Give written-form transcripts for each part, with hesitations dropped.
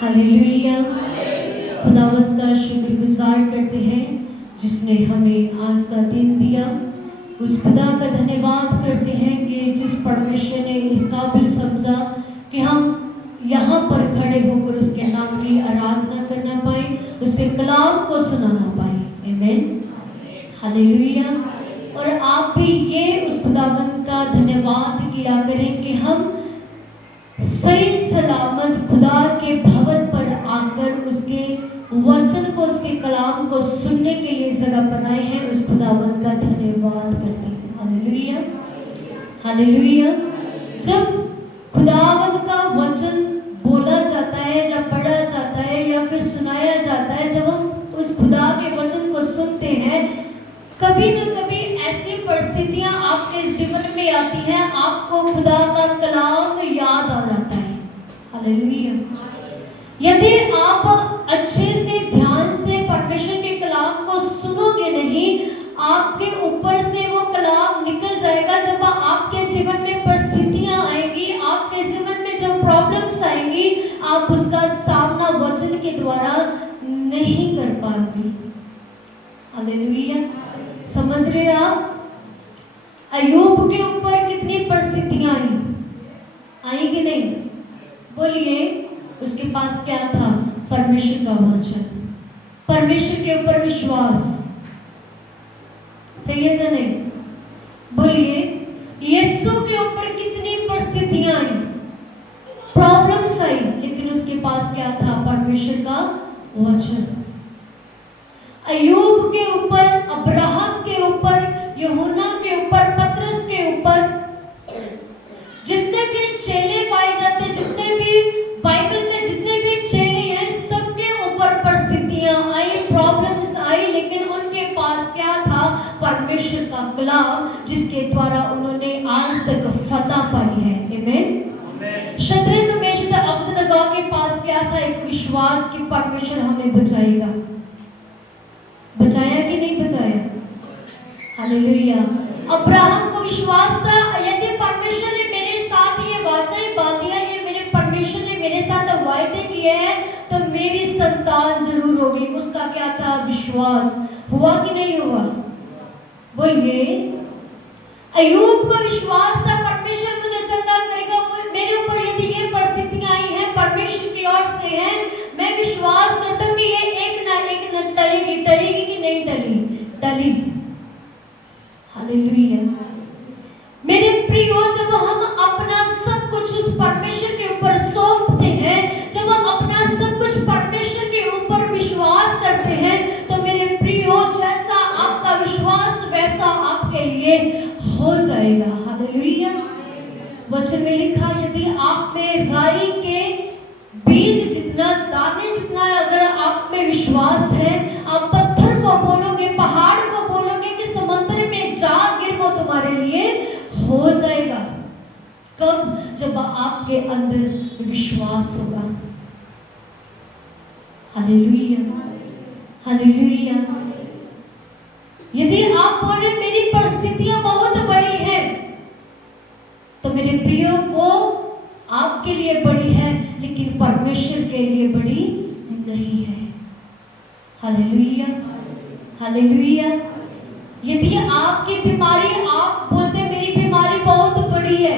Hallelujah. खुदावंद का शुक्रगुजार करते हैं जिसने हमें आज का दिन दिया। उस खुदा का धन्यवाद करते हैं कि जिस परमेश्वर ने इस काबिल समझा कि हम यहाँ पर खड़े होकर उसके नाम की आराधना करना पाए, उसके कलाम को सुनाना पाए। आमीन, हालेलुया। और आप भी ये उस खुदावंद का धन्यवाद किया करें कि हम सही सलामत खुदा के भवन पर आकर उसके वचन को, उसके कलाम को सुनने के लिए जगह बनाए हैं। उस खुदावंद का धन्यवाद करते हैं। Hallelujah, hallelujah. जब खुदावंद का वचन बोला जाता है, जब पढ़ा जाता है या फिर सुनाया जाता है, जब हम उस खुदा के वचन को सुनते हैं, कभी न कभी ऐसी परिस्थितियां आपके जीवन में आती हैं, आपको खुदा का कलाम याद आ जाता है। हालेलुया। यदि आप अच्छे से ध्यान से परमेश्वर के कलाम को सुनोगे नहीं, आपके ऊपर से वो कलाम निकल जाएगा। जब आपके जीवन में परिस्थितियां आएंगी, आपके जीवन में जब प्रॉब्लम्स आएंगी, आप उसका सामना वचन के द्वारा नहीं कर पाओगे। हालेलुया। समझ रहे आप? अय्यूब के ऊपर कितनी परिस्थितियां आई कि नहीं? बोलिए, उसके पास क्या था? परमेश्वर का वचन, परमेश्वर के ऊपर विश्वास। सही है या नहीं? बोलिए, यीशु के ऊपर कितनी परिस्थितियां आई, प्रॉब्लम्स आई, लेकिन उसके पास क्या था? परमेश्वर का वचन। अय्यूब के ऊपर, अब्राहम के ऊपर, यूहन्ना के ऊपर, पतरस के ऊपर, जितने भी चेले पाए जाते, जितने भी बाइबल में जितने भी चेले हैं, सबके ऊपर परिस्थितियां आई, प्रॉब्लम्स आई, लेकिन उनके पास क्या था? परमेश्वर का कलाम, जिसके द्वारा उन्होंने आज तक फतह पाई है। आमीन। शद्रक मेशक अबेदनगो के पास क्या था? एक विश्वास कि परमेश्वर हमें बचाएगा। बचाया कि नहीं बचाया? हालेलुया। अब्राहम को विश्वास था, यदि परमेश्वर ने मेरे साथ ये वाचाएं बांधियां, ये मेरे परमेश्वर ने मेरे साथ वायदे किए हैं, तो मेरी संतान जरूर होगी। उसका क्या था? विश्वास। हुआ कि नहीं हुआ? बोलिए। अय्यूब का विश्वास था, परमेश्वर मुझे चंगा करेगा। मेरे ऊपर यदि ये परिस्थितियां आई हैं, परमेश्वर की ओर से हैं, मैं विश्वास करता हूं कि ये एक ना टलेगी। टलेगी कि नहीं टली? टली। हालेलुया। मेरे प्रियो, जब हम अपना सब कुछ उस परमेश्वर के ऊपर सौंपते हैं, जब हम अपना सब कुछ परमेश्वर के ऊपर विश्वास करते हैं, तो मेरे प्रियो, जैसा आपका विश्वास वैसा आपके लिए हो जाएगा। हालेलुया। वचन में लिखा, यदि आप में राई के बीज जितना, दाने जितना अगर आप में विश्वास है, आप पत्थर को बोलोगे, पहाड़ को बोलोगे कि समुद्र में जा गिर, वो तुम्हारे लिए हो जाएगा। कब? जब आपके अंदर विश्वास होगा। Hallelujah, hallelujah. यदि आप बोले मेरी परिस्थितियां बहुत बड़ी है, तो मेरे प्रियो, वो आपके लिए बड़ी है, लेकिन परमेश्वर के लिए बड़ी नहीं है। Hallelujah, hallelujah. यदि आपकी बीमारी, आप बोलते मेरी बीमारी बहुत बड़ी है,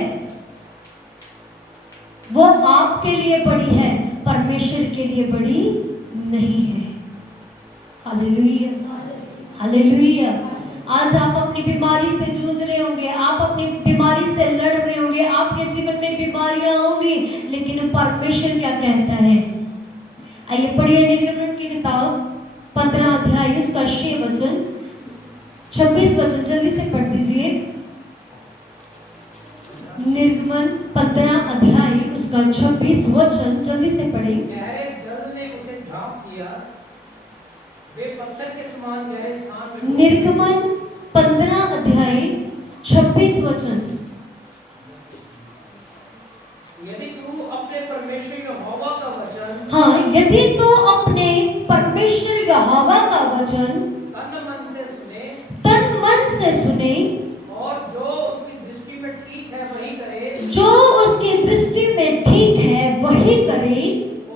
वो आपके लिए बड़ी है, परमेश्वर के लिए बड़ी नहीं है। Hallelujah, hallelujah. आज आप अपनी बीमारी से जूझ रहे होंगे, आप अपनी बीमारी से लड़ रहे होंगे, आपके जीवन में बीमारियां होंगी, लेकिन परमेश्वर क्या कहता है? आइए पढ़िए निर्गमन की किताब 15 अध्याय उसका 6 वचन, 26 वचन, जल्दी से पढ़ दीजिए। निर्गमन 15 अध्याय उसका 26 वचन, जल्दी से पढ़े। गहरे जल ने उसे ढांप दिया, वे पत्थर के समान गहरे स्थान में। निर्गमन 15 अध्याय 26 वचन। यदि तू अपने परमेश्वर यहोवा का वचन, हाँ, यदि तू अपने परमेश्वर यहोवा का वचन तन मन से सुने, तन मन से सुने, और जो उसकी दृष्टि में ठीक है वही करे, जो उसकी दृष्टि में ठीक है वही करे,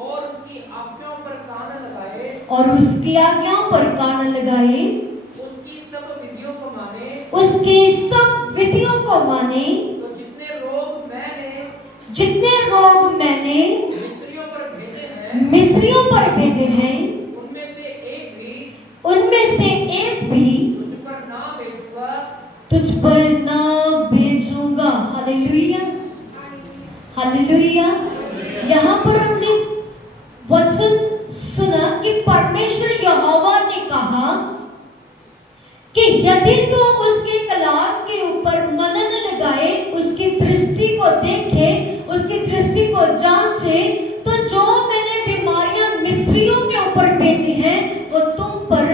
और उसकी और उसकी आज्ञाओं पर कान लगाए, उसकी सब विधियों को माने, उसकी सब विधियों को माने, तो जितने रोग मैंने मिस्रियों पर भेजे हैं, उनमें से एक भी तुझ पर ना भेजूंगा। Hallelujah, hallelujah. यहाँ पर हमने वचन सुना कि परमेश्वर यहोवा ने कहा कि यदि तू उसके कलाम के ऊपर मनन लगाए, उसकी दृष्टि को देखे, उसकी दृष्टि को जांचे, तो जो मैंने बीमारियां मिस्रियों के ऊपर भेजी हैं वो तुम पर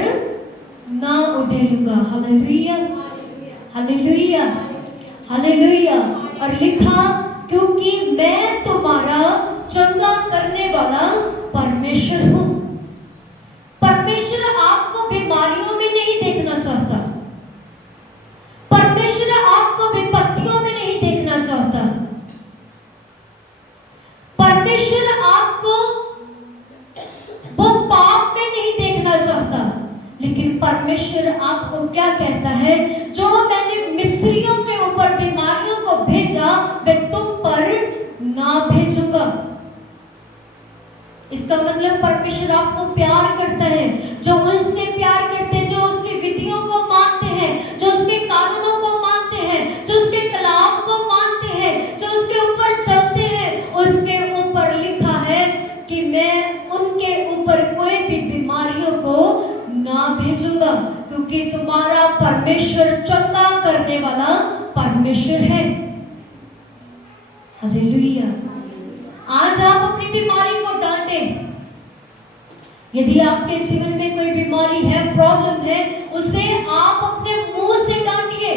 ना उड़ेलूंगा। Hallelujah, hallelujah, hallelujah. और लिखा, क्योंकि मैं तुम्हारा चंगा करने वाला परमेश्वर हूं। परमेश्वर आपको बीमारियों में नहीं देखना चाहता, परमेश्वर आपको विपत्तियों में नहीं देखना चाहता, परमेश्वर आपको वो पाप में नहीं देखना चाहता, लेकिन परमेश्वर आपको क्या कहता है, जो मैंने मिस्रियों के ऊपर बीमारियों को भेजा मैं तुम पर ना भेजूंगा। इसका मतलब परमेश्वर आपको प्यार करता है। जो उनसे प्यार करते हैं, जो उसकी विधियों को मानते हैं, जो उसके कानूनों को मानते हैं, जो उसके कलाम को मानते हैं, जो उसके ऊपर चलते हैं, उसके ऊपर लिखा है कि मैं उनके ऊपर कोई भी बीमारियों को ना भेजूंगा, क्योंकि तुम्हारा परमेश्वर चंगा करने वाला परमेश्वर है। हालेलुया। आज आप अपनी बीमारी को डांटें। यदि आपके जीवन में कोई बीमारी है, प्रॉब्लम है, उसे आप अपने मुंह से डांटिए।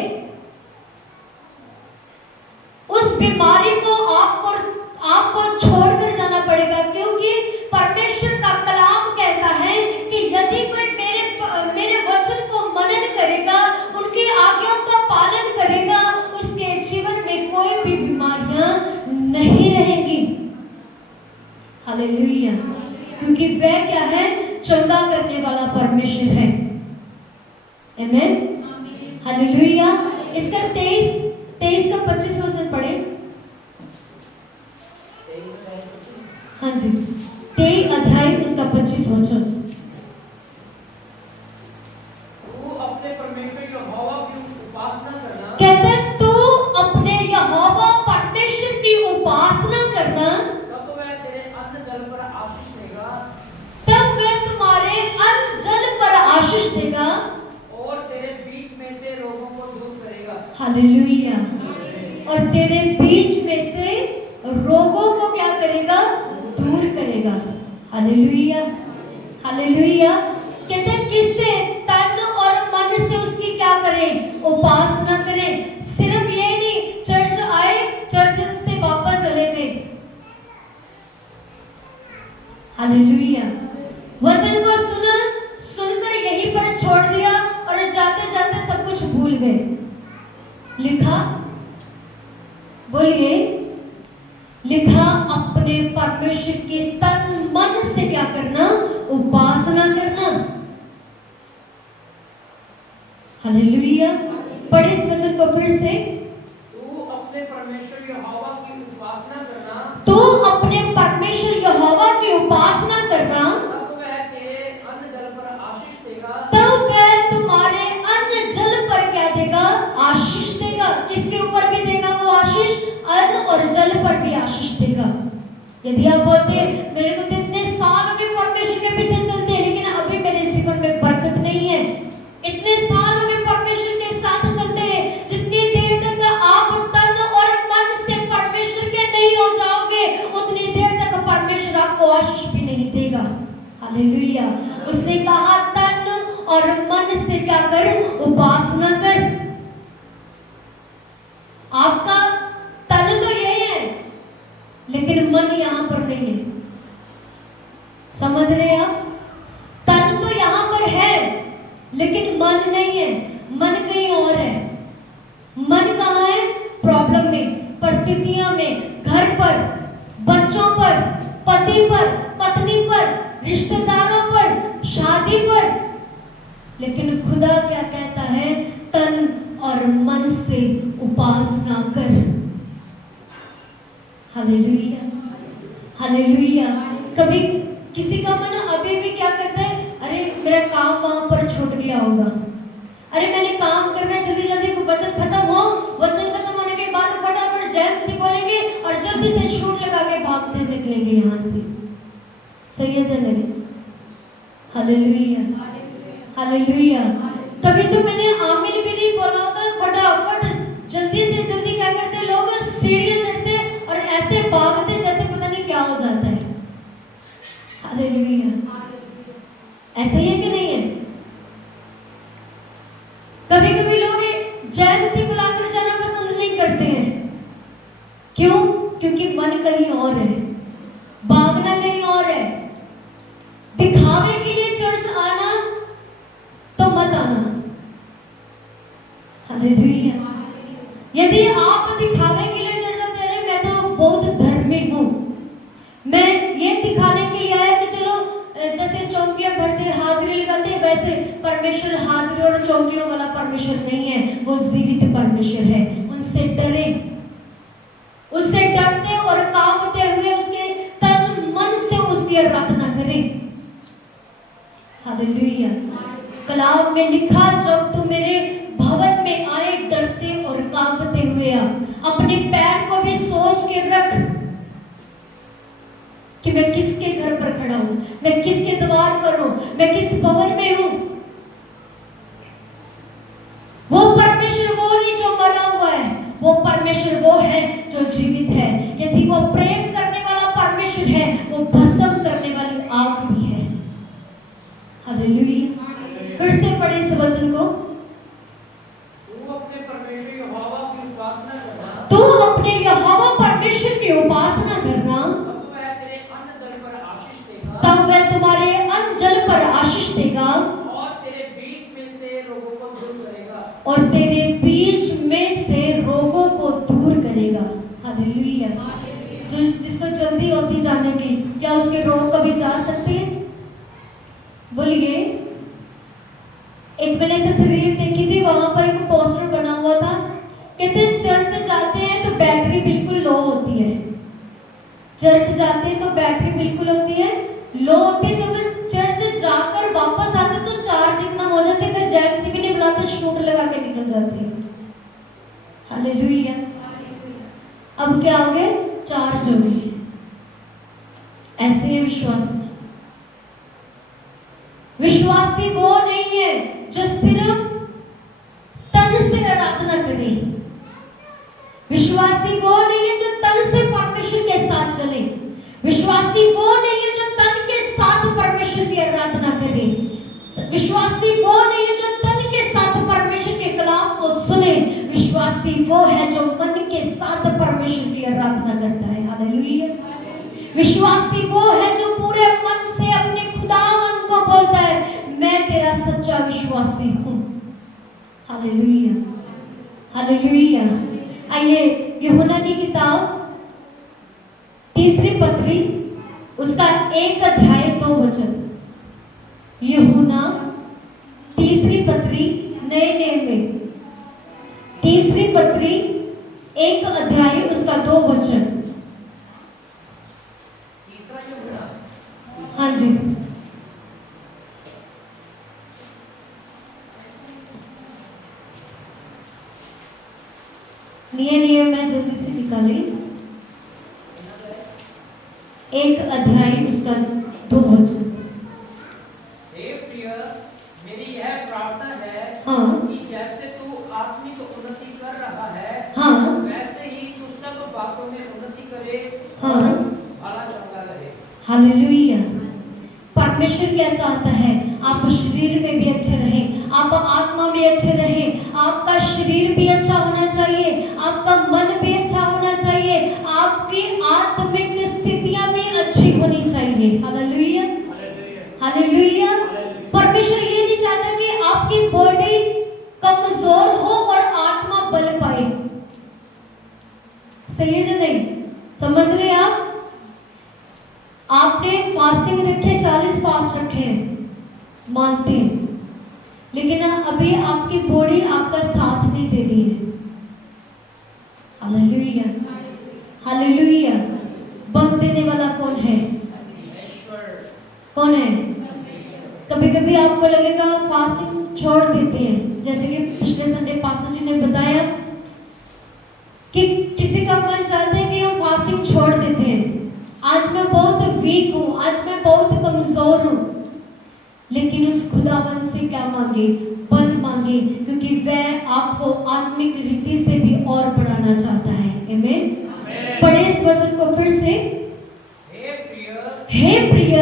उस बीमारी को आपको छोड़कर जाना पड़ेगा, क्योंकि परमेश्वर का कलाम कहता है कि यदि कोई मेरे वचन को मनन करेगा, उनकी आज्ञाओं का पालन करेगा, उसके जीवन में कोई भी बीमारियां नहीं रहेंगी। हालेलुया। क्योंकि वह क्या है, चंगा करने वाला परमेश्वर है। आमीन, हालेलुया। इसका 23 का 25 वचन पढ़े। हाँ जी, 23 अध्याय इसका 25 वचन। कहते तू अपने यहोवा परमेश्वर की उपासना करना, तब वह तुम्हारे अन्न जल पर आशीष देगा और तेरे बीच में से रोगों को दूर करेगा। हालेलुया। और तेरे बीच में से रोगों को क्या करेगा, दूर करेगा। Hallelujah, hallelujah. कहते किससे, तन और मन से उसकी क्या करें, उपासना करें। सिर्फ ये नहीं चर्च आए, चर्च से वापस चले गए। हालेलुया। वचन को सुनकर यहीं पर छोड़ दिया और जाते जाते सब कुछ भूल गए। लिखा, बोलिए, लिखा अपने परमेश्वर के तन मन से क्या करना, उपासना करना। हालेलुया। पढ़े इस वचन को फिर से। तू अपने परमेश्वर यहोवा की उपासना करना, तू अपने परमेश्वर यहोवा की उपासना करना, तब वह तेरे अन्न जल पर आशीष देगा। तब वह तुम्हारे अन्न जल पर क्या देगा, आशीष देगा। किसके ऊपर भी देगा वो आशीष, अन्न और जल पर भी आशीष देगा। यदि आप बोलते हैं मेरे को तो इतने साल हो गए परमेश्वर के पीछे चलते हैं, लेकिन अभी मेरे जीवन में बरकत नहीं है, इतने साल हो गए परमेश्वर के साथ चलते हैं, जितनी देर तक आप तन और मन से परमेश्वर के नहीं हो जाओगे, उतनी देर तक परमेश्वर आपको आशीष भी नहीं देगा। हालेलुया। उसने कहा तन और मन से क्या कर, उपासना कर। आपका तन तो यही है, लेकिन मन यहां पर नहीं है। समझ रहे आप? तन तो यहां पर है, लेकिन मन नहीं है। मन कहीं और है। मन कहाँ है? प्रॉब्लम में, परिस्थितियों में, घर पर, बच्चों पर, पति पर, पत्नी पर, रिश्तेदारों पर, और मन से उपासना कर। Hallelujah, hallelujah. कभी किसी का मन अभी भी क्या करता है, अरे मेरा काम वहां पर छूट गया होगा, अरे मैंने काम करना जल्दी जल्दी, वचन खत्म हो, वचन खत्म होने के बाद फटाफट जैम से बोलेंगे और जल्दी से शूट लगा के भागते निकलेंगे यहाँ से। सही है जने? Hallelujah, hallelujah. तभी तो मैंने आमीन भी नहीं बोला होता, फटाफट जल्दी से जल्दी क्या करते लोग, सीढ़ियां चढ़ते और ऐसे भागते जैसे पता नहीं क्या हो जाता है। हालेलुया। ऐसा ही है कि नहीं है? कभी कभी लोग जैम से बुलाकर जाना पसंद नहीं करते हैं। क्यों? क्योंकि मन कहीं और है, भागना कहीं और है। दिखावे के लिए चर्च आना तो मत आना। हालेलुया। यदि आप दिखावे के लिए चर्च आते हैं, मैं तो बहुत धर्मी हूँ, मैं ये दिखाने के लिए आया कि चलो जैसे चौकियां भरते हाजिरी लगाते, वैसे परमेश्वर हाजिरी और चौकियों वाला परमेश्वर नहीं है, वो जीवित परमेश्वर है। उनसे डरे, उससे डरते और कांपते हुए उसके तन मन से उसकी आराधना करें। हालेलुया। कलाम में लिखा, जब तू मेरे भवन में आए डरते और कांपते हुए आ। अपने पैर को भी सोच के रख कि मैं किसके घर पर खड़ा हूं, मैं किसके द्वार पर हूं, मैं किस भवन में हूं। वो परमेश्वर वो नहीं जो मरा हुआ है, वो परमेश्वर वो है जो जीवित है। यदि वो प्रेम करने वाला परमेश्वर है, वो भस्म करने वाली आग भी है। हालेलुया। फिर से पढ़े इस वचन को। तू अपने परमेश्वर यहोवा की उपासना करना, तू अपने यहोवा परमेश्वर की उपासना करना, तब वह तुम्हारे अन्न जल पर आशीष देगा और तेरे बीच में से रोगों को दूर करेगा, और तेरे बीच में से रोगों को दूर करेगा। हालेलुया। जो जिसको जल्दी होती जाने की, क्या उसके रोग कभी जा सकते हैं? बोलिए। एक मैंने तस्वीर देखी थी, वहां पर एक पोस्टर बना हुआ था, कहते चर्च जाते हैं तो बैटरी बिल्कुल लो होती है, चर्च जाते हैं तो बैटरी बिल्कुल होती है लो होती है। जब चर्च जाकर वापस आते तो चार्ज इतना हो जाते, फिर जैम से भी नहीं बुलाते, शूट लगा के निकल जाते हैं। हालेलुया। अब क्या हो गए? चार्ज हो गए। ऐसे है विश्वासी। विश्वासी वो नहीं है जो सिर्फ तन से आराधना करे। विश्वासी वो नहीं है जो तन से परमेश्वर के साथ चले। विश्वासी वो नहीं है जो तन के साथ परमेश्वर की आराधना करे। विश्वासी वो नहीं है जो तन के साथ परमेश्वर के कलाम को सुने। विश्वासी वो है जो मन के साथ परमेश्वर की आराधना करता है। हालेलुया। विश्वासी वो है जो पूरे मन से अपने खुदावन को बोलता है, मैं तेरा सच्चा विश्वासी हूँ। Hallelujah, hallelujah. आइए यूहन्ना की किताब 3री पत्री उसका 1 अध्याय 2 वचन। यूहन्ना 3री पत्री नए नियम में 3री पत्री 1 अध्याय उसका 2 वचन। हाँ जी। नियम में जल्दी से निकालें। 1 अध्याय उसका 2 वचन। हे प्रिय, मेरी यह प्रार्थना है कि जैसे तू आत्मिक उन्नति कर रहा है, वैसे ही तू सब बातों में उन्नति करे और भला चंगा रहे। हालेलुया। परमेश्वर क्या चाहता है? आप शरीर में भी अच्छे रहें, आप आत्मा में अच्छे रहें, आपका शरीर भी अच्छा होना चाहिए, आपका मन भी अच्छा होना चाहिए, आपकी आत्मिक स्थितियां भी अच्छी होनी चाहिए। Hallelujah, hallelujah. परमेश्वर ये नहीं चाहता कि आपकी बॉडी कमजोर हो और आत्मा बल पाए। सही है नहीं? समझ रहे आप? आपने फास्टिंग रखे, 40 फास्ट रखे हैं, मानते हैं, लेकिन अभी आपकी बॉडी आपका साथ नहीं दे रही है। Hallelujah, hallelujah. बल देने वाला कौन है? कौन है? कभी कभी आपको लगेगा फास्टिंग छोड़ देते हैं, जैसे कि पिछले संडे पास्टर जी ने बताया कि किसी का मन चाहता है कि हम फास्टिंग छोड़ देते हैं। आज मैं बहुत वीक हूँ, आज मैं बहुत कमजोर हूँ, लेकिन उस खुदावन से क्या मांगे? बल मांगे, क्योंकि वह आपको आत्मिक रीति से भी और बढ़ाना चाहता है। आमीन। पढ़े इस वचन को फिर से। हे प्रिय,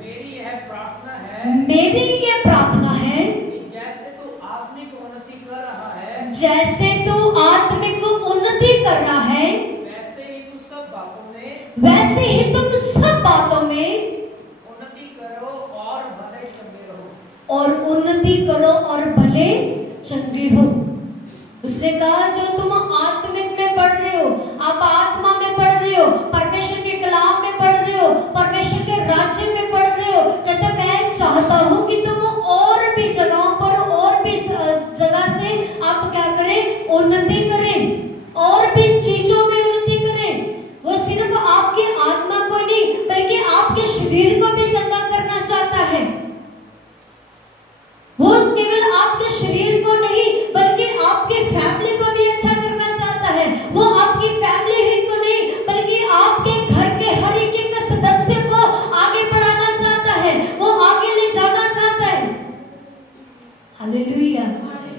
मेरी यह प्रार्थना है, मेरी ये प्रार्थना है कि जैसे तू आत्मिक उन्नति कर रहा है, जैसे तू आत्मिक उन्नति कर रहा है, वैसे ही तुम सब बातों में उन्नति करो और भले चंगे रहो। और उन्नति करो और भले चंगे हो। उसने कहा जो तुम आत्मिक में पढ़ रहे हो, आप आत्मा में पढ़ रहे हो, परमेश्वर के कलाम में पढ़ रहे हो, परमेश्वर के राज्य में पढ़ रहे हो, कहते मैं चाहता हूँ कि तुम और भी जगहों पर, और भी जगह से आप क्या करें? उन्नति करें, और भी चीजों में उन्नति करें। वो सिर्फ आपकी आत्मा को नहीं, बल्कि आपके शरीर को भी चंगा करना चाहता है। वो केवल आपके शरीर को नहीं, बल्कि आपके फैमिली को भी अच्छा करना चाहता है। वो आपकी फैमिली ही को नहीं, बल्कि आपके घर के हर एक सदस्य को आगे बढ़ाना चाहता है, वो आगे ले जाना चाहता है। हालेलुया।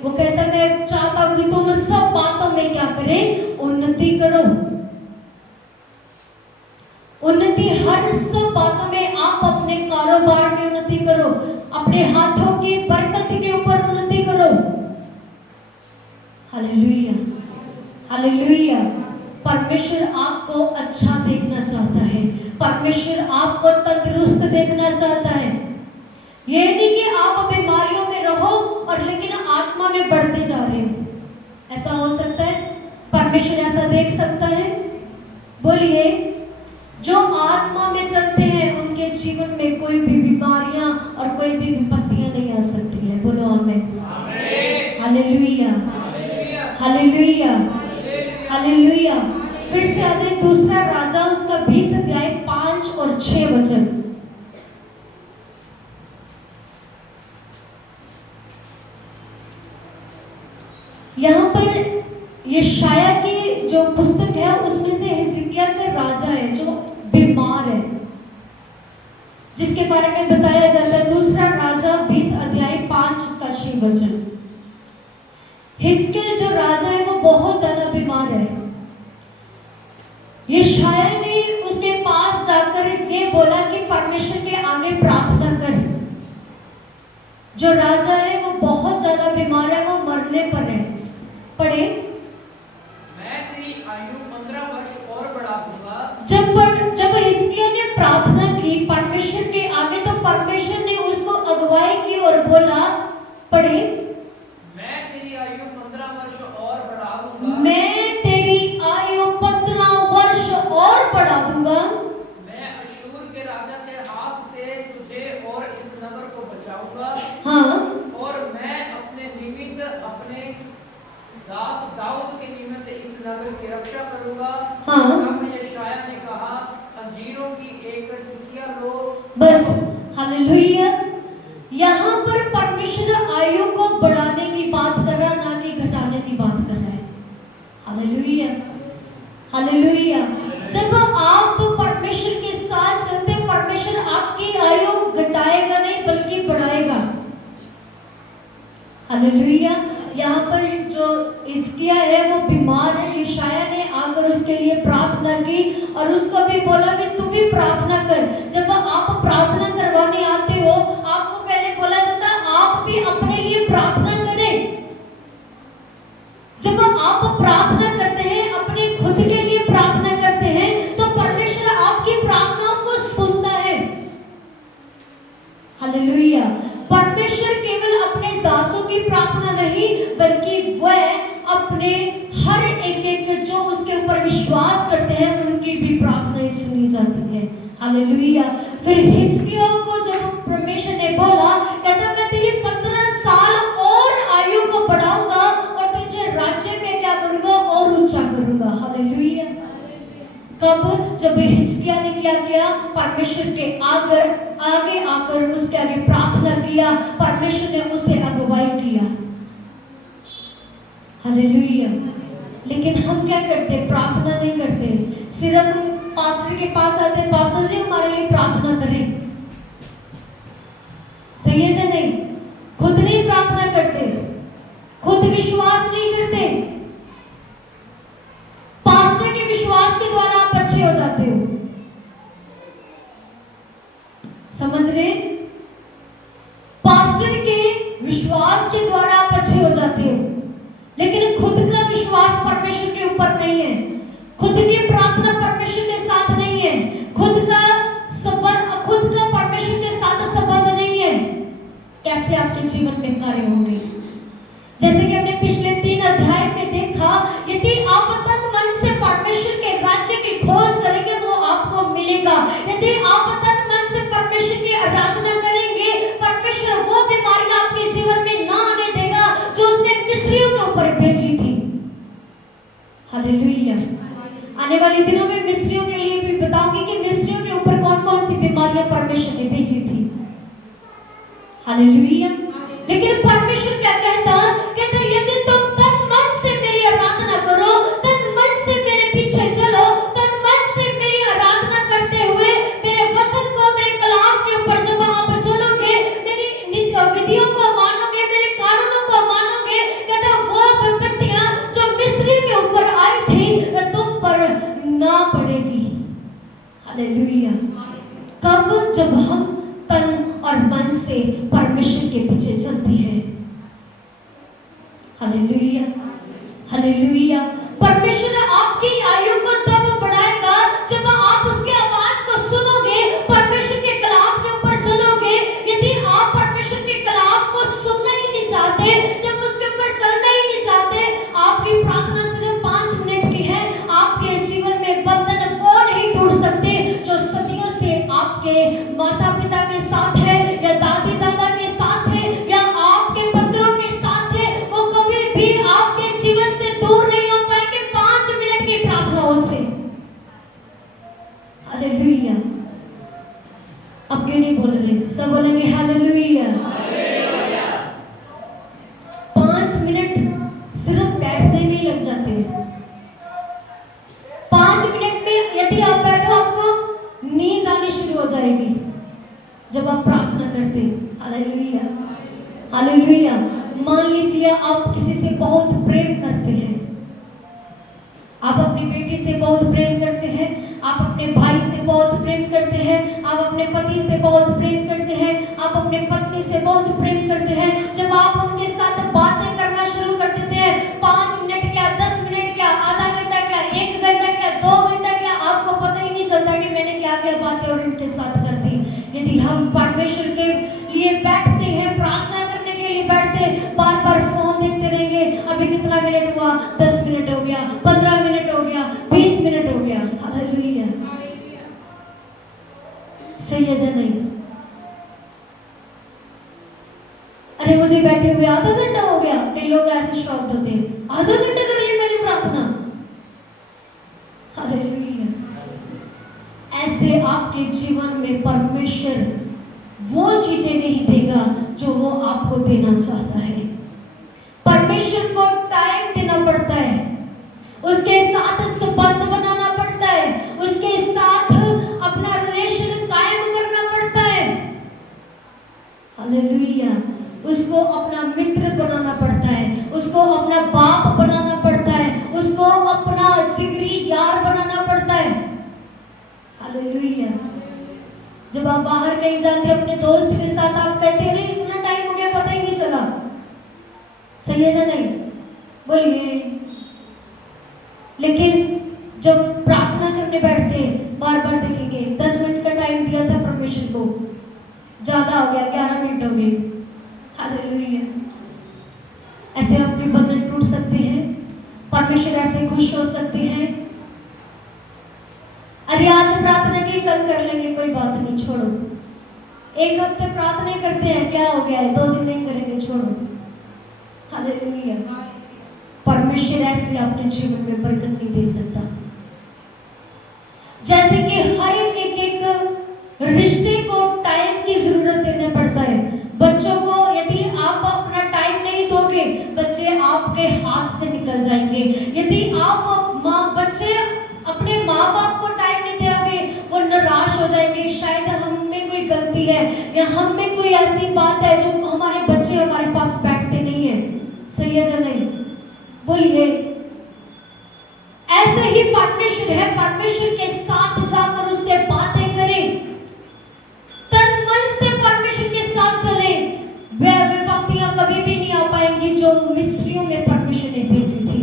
वो कहता मैं चाहता हूँ कि तुम सब बातों में क्या करें? उन्नति करो। उन्नति हर सब बातों में। आप अपने कारोबार में उन्नति करो, अपने हाथों की बरकत के ऊपर उन्नति करो। Hallelujah, hallelujah. परमेश्वर आपको अच्छा देखना चाहता है, परमेश्वर आपको तंदुरुस्त देखना चाहता है। ये नहीं कि आप बीमारियों में रहो और लेकिन आत्मा में बढ़ते जा रहे हो। ऐसा हो सकता है? परमेश्वर ऐसा देख सकता है? बोलिए। जो आत्मा में चलते हैं उनके जीवन में कोई भी बीमारियां और कोई भी विपत्तियां नहीं आ सकती है। बोलो आमीन। Hallelujah, hallelujah, hallelujah. फिर से आ जाए दूसरा राजा, उसका 20 अध्याय 5 और 6 वचन। यहाँ पर यशाया की जो पुस्तक है उसमें से हिजकिय्याह का राजा है जो बीमार है, जिसके बारे में बताया जाता है। दूसरा राजा 20 अध्याय 5 उसका 6 वचन। हिजकिय्याह जो राजा है वो बहुत ज्यादा बीमार है। यशाया ने उसके पास जाकर ये बोला कि परमेश्वर के आगे प्रार्थना कर। जो राजा है वो बहुत ज्यादा बीमार है, वो मरने पर है। पढ़े। मैं तेरी आयु 15 वर्ष और बढ़ा दूंगा। जब हिजकिय्याह ने प्रार्थना की परमेश्वर के आगे, तो परमेश्वर ने उसको अगुवाई की और बोला, पढ़े, मैं तेरी आयु 15 वर्ष और बढ़ा दूंगा। मैं तेरी आयु 15 वर्ष और बढ़ा दूंगा। मैं अश्शूर के राजा के हाथ से तुझे और इस नगर को बचाऊंगा। हाँ। और मैं अपने निमित्त, अपने दास दाऊद के निमित्त इस नगर की रक्षा करूंगा। हाँ। तब यशाया ने कहा, अंजीरों की एक टिकिया लो। बस। हालेलुया। यहाँ पर परमेश्वर आयु को बढ़ाने की बात कर रहा, ना कि घटाने की बात कर रहा है। Hallelujah, hallelujah. जब आप परमेश्वर के साथ चलते, परमेश्वर आपकी आयु घटाएगा नहीं बल्कि बढ़ाएगा। हालेलुया। यहाँ पर जो हिजकिय्याह है वो बीमार है। यशाया ने आकर उसके लिए प्रार्थना की और उसको भी बोला कि तू भी प्रार्थना कर। जब आप प्रार्थना करवाने आते हो, आपको पहले बोला जाता है आप भी अपने लिए प्रार्थना करें। जब आप प्रार्थना करते हैं, अपने खुद के लिए प्रार्थना करते हैं, तो परमेश्वर आपकी प्रार्थनाओं को सुनता है। हालेलुया। परमेश्वर केवल अपने दासों की प्रार्थना नहीं, बल्कि वह अपने हर एक जो उसके ऊपर विश्वास करते हैं उनकी भी प्रार्थनाएं सुनी जाती है। हालेलुया। फिर हिजकिय्याह को जब परमेश्वर ने बोला, कहता मैं तेरी 15 साल जब हिजकिय्याह ने क्या किया, परमेश्वर के आगे आकर उसके आगे प्रार्थना किया, परमेश्वर ने उसे अगुवाई किया। हालेलुया। लेकिन हम क्या करते, प्रार्थना नहीं करते, सिर्फ पास्टर के पास आते, पास्टर जी हमारे लिए प्रार्थना करें। सही है या नहीं? खुद नहीं प्रार्थना करते, खुद विश्वास नहीं करते। पास्टर के विश्वास के द्वारा आप अच्छे हो जाते हो, समझ रहे? पास्टर के विश्वास के द्वारा आप अच्छे हो जाते हो, लेकिन खुद का विश्वास परमेश्वर के ऊपर नहीं है, खुद की प्रार्थना परमेश्वर के साथ नहीं है, खुद का परमेश्वर के साथ संबंध नहीं है, कैसे आपके जीवन में कार्य होंगे? जैसे कि हमने पिछले 3 अध्याय में देखा, यदि आप तन मन से परमेश्वर के राज्य की खोज करेंगे वो आपको मिलेगा। यदि आप तन मन से परमेश्वर की आराधना करेंगे, परमेश्वर वो बीमारियां आपके जीवन में ना आने देगा जो उसने मिस्रियों के ऊपर भेजी थी। हालेलुया। आने वाले दिनों में मिस्रियों के लिए भी बताऊंगी कि मिस्रियों के ऊपर कौन कौन सी बीमारियां परमेश्वर ने भेजी थी। हालेलुया। लेकिन परमेश्वर क्या कहता, यदि तुम तन मन से मेरी आराधना करो, तन मन से मेरे पीछे चलो, तन मन से मेरी आराधना करते हुए मेरे वचन को, मेरे कलाम के ऊपर जब आप चलोगे, मेरी विधियों को मानोगे, मेरे कानूनों को मानोगे, कहता वो विपत्तियां जो मिस्री के ऊपर आई थी वह तुम पर ना पड़ेगी। हालेलुया। कब? जब हम तन और मन से परमेश्वर के पीछे चलते हैं। Hallelujah, hallelujah. परमेश्वर आपकी आयु को तब बढ़ाएगा जब आप उसकी आवाज को सुनोगे, परमेश्वर के कलाम के ऊपर चलोगे। यदि आप परमेश्वर के कलाम को सुनना ही नहीं चाहते, जब उसके ऊपर चलना ही नहीं चाहते, आपकी प्रार्थना सिर्फ 5 मिनट की है, आपके जीवन में बंधन वो नहीं टूट सकते जो सदियों से आपके माता पिता के साथ है, या दादी दादा के साथ है, या आपके पुत्रों के साथ है, वो कभी भी आपके जीवन से दूर नहीं हो पाएंगे 5 मिनट की प्रार्थनाओं से। हालेलुया। अब क्यों नहीं बोल रहे? सब बोलेंगे हालेलुया। 5 मिनट सिर्फ बैठने में ही लग जाते हैं। 5 मिनट में यदि आप बैठो, आपको नींद आनी शुरू हो जाएगी जब आप प्रार्थना करते हैं। Hallelujah, hallelujah. मान लीजिए आप किसी से बहुत प्रेम करते हैं, आप अपनी बेटी से बहुत प्रेम करते हैं, आप अपने भाई से बहुत प्रेम करते हैं, आप अपने पति से बहुत प्रेम करते हैं, आप अपने पत्नी से बहुत प्रेम करते हैं। जब आप उनके साथ बातें करना शुरू कर देते हैं, 5 मिनट क्या, 10 मिनट क्या, आधा घंटा क्या, 1 घंटा क्या, 2 घंटा क्या, आपको पता ही नहीं चलता कि मैंने क्या क्या बातें और उनके साथ कर दी। यदि हम परमेश्वर के लिए बैठते हैं, प्रार्थना करने के लिए बैठते, बार बार फोन देखते रहेंगे, अभी कितना मिनट हुआ, 10 मिनट हो गया, 15 मिनट हो गया, 20 मिनट हो गया। हालेलुया। सही है या नहीं? अरे मुझे बैठे हुए आधा घंटा हो गया। कई लोग ऐसे शॉक्ड होते हैं, आधा घंटा कर ली मैंने प्रार्थना। हालेलुया। ऐसे आपके जीवन में परमेश्वर वो चीजें नहीं देगा जो वो आपको देना चाहता है। परमेश्वर को टाइम देना पड़ता है, उसके साथ संबंध बनाना पड़ता है, उसके साथ अपना रिलेशन कायम करना पड़ता है। हालेलुया। उसको अपना मित्र बनाना पड़ता है, उसको अपना बाप बनाना पड़ता है, उसको अपना जिगरी यार बनाना पड़ता है। हालेलुया। जब आप बाहर कहीं जाते हैं अपने दोस्त के साथ, आप कहते हैं इतना टाइम हो गया पता ही नहीं चला। सही है या नहीं? बोलिए। लेकिन जब प्रार्थना करने बैठते हैं, बार बार देखेंगे 10 मिनट का टाइम दिया था परमेश्वर को, ज्यादा हो गया, 11 मिनट हो गए। हालेलुया। ऐसे अपने बंधन टूट सकते हैं, परमेश्वर ऐसे खुश हो सकते हैं। अरे आज प्रार्थना की, कल कर लेंगे, कोई बात नहीं, छोड़ो। 1 हफ्ते प्रार्थना करते हैं, क्या हो गया है, 2 दिन नहीं करेंगे, छोड़ो। हालेलुया। परमेश्वर ऐसे आपके जीवन में बरकत नहीं दे सकता। जैसे कि हर एक रिश्ते को टाइम की जरूरत देना पड़ता है। बच्चों को यदि आप अपना टाइम नहीं दोगे, बच्चे आपके हाथ से निकल जाएंगे। यदि आप बच्चे अपने माँ बाप को टाइम नहीं दोगे, वो निराश हो जाएंगे। शायद हम में कोई गलती है या हम में कोई ऐसी बात है जो हमारे बच्चे हमारे पास बैठते नहीं है। सही है या नहीं? बोलिए। ऐसे ही परमेश्वर है, परमेश्वर के साथ जाकर उससे बातें करें, तन मन से परमेश्वर के साथ चले। वे विपत्तियां कभी भी नहीं आ पाएंगी जो मिस्रियों में परमेश्वर ने भेजी थी।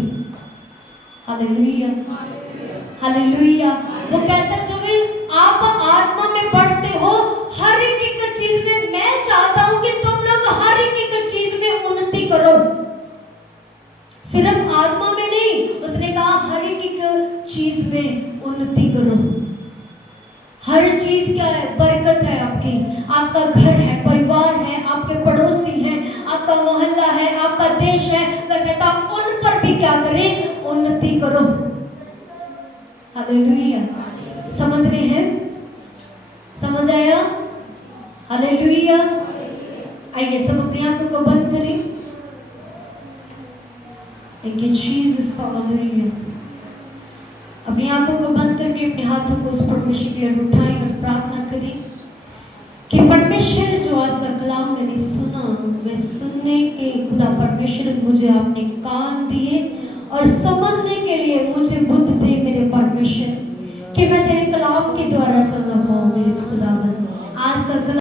Hallelujah, hallelujah. वो कहता है जब आप आत्मा में बढ़ते हो, हर एक चीज में मैं चाहता हूं कि तुम लोग हर एक चीज में उन्नति करो, सिर्फ आत्मा में नहीं। उसने कहा हर एक चीज में उन्नति करो। हर चीज क्या है? बरकत है आपकी। आपका घर है, परिवार है, आपके पड़ोसी हैं, आपका मोहल्ला है, आपका देश है। वह कहता उन पर भी क्या करें? उन्नति करो। हालेलुया। समझ रहे हैं? समझ आया? हालेलुया। आइए सब अपनी आंखों को बंद करें। Thank you Jesus, hallelujah. अपनी आंखों को बंद करके अपने हाथों को उस परमेश्वर की ओर उठाएं और प्रार्थना करें कि परमेश्वर जो आज का कलाम मैंने सुना, वह सुनने के खुदा परमेश्वर मुझे आपने कान दिए और समझने के लिए मुझे बुद्ध दे मेरे परमेश्वर, कि मैं तेरे कलाम के द्वारा सुन रहा हूँ मेरे खुदा। आज का